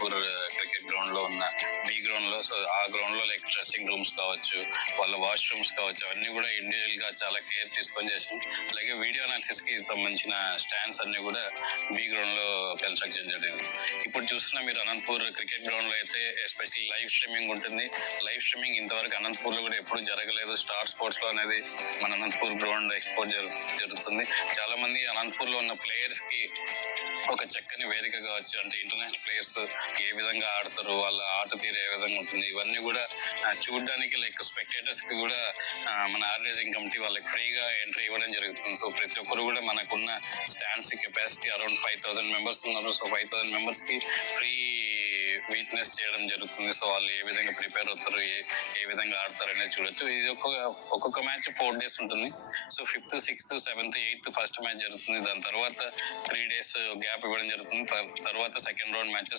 Anantapur cricket ground లో ఉన్న B ground లో. సో ఆ గ్రౌండ్ లో లైక్ డ్రెస్సింగ్ రూమ్స్ కావచ్చు, వాళ్ళ వాష్రూమ్స్ కావచ్చు, అవన్నీ కూడా ఇండివిజువల్ గా చాలా కేర్ తీసుకొని చేసాం. అలాగే వీడియో అనాలిసిస్ కి సంబంధించిన స్టాండ్స్ అన్ని కూడా బి గ్రౌండ్ లో కన్స్ట్రక్ట్ చేయడం జరిగింది. ఇప్పుడు చూస్తున్న మీరు అనంతపూర్ క్రికెట్ గ్రౌండ్ లో అయితే ఎస్పెషల్లీ లైవ్ స్ట్రీమింగ్ ఉంటుంది. లైవ్ స్ట్రీమింగ్ ఇంతవరకు అనంతపూర్ లో కూడా ఎప్పుడు జరగలేదు. స్టార్ స్పోర్ట్స్ లో అనేది మన అనంతపూర్ గ్రౌండ్ ఎక్స్పోర్ట్ జరుగుతుంది. చాలా మంది అనంతపూర్ లో ఉన్న ప్లేయర్స్ కి ఒక చక్కని వేదిక కావచ్చు, అంటే ఇంటర్నేషనల్ ప్లేయర్స్ ఏ విధంగా ఆడతారు, వాళ్ళ ఆట తీరు ఏ విధంగా ఉంటుంది, ఇవన్నీ కూడా చూడడానికి లైక్ స్పెక్టేటర్స్ కి కూడా మన ఆర్గనైజింగ్ కమిటీ వాళ్ళకి ఫ్రీగా ఎంట్రీ ఇవ్వడం జరుగుతుంది. సో ప్రతి ఒక్కరు కూడా మనకున్న స్టాండ్స్ కెపాసిటీ అరౌండ్ 5,000 మెంబర్స్ ఉన్నారు. సో 5,000 మెంబర్స్ కి ఫ్రీ వీట్నెస్ చేయడం జరుగుతుంది. సో వాళ్ళు ఏ విధంగా ప్రిపేర్ అవుతారు, ఏ విధంగా ఆడతారు అనేది చూడొచ్చు. ఇది ఒక్కొక్క మ్యాచ్ 4 days ఉంటుంది. So 5th, 6th, 7th, 8th first match జరుగుతుంది. దాని తర్వాత 3 days గ్యాప్ ఇవ్వడం జరుగుతుంది. తర్వాత సెకండ్ రౌండ్ మ్యాచెస్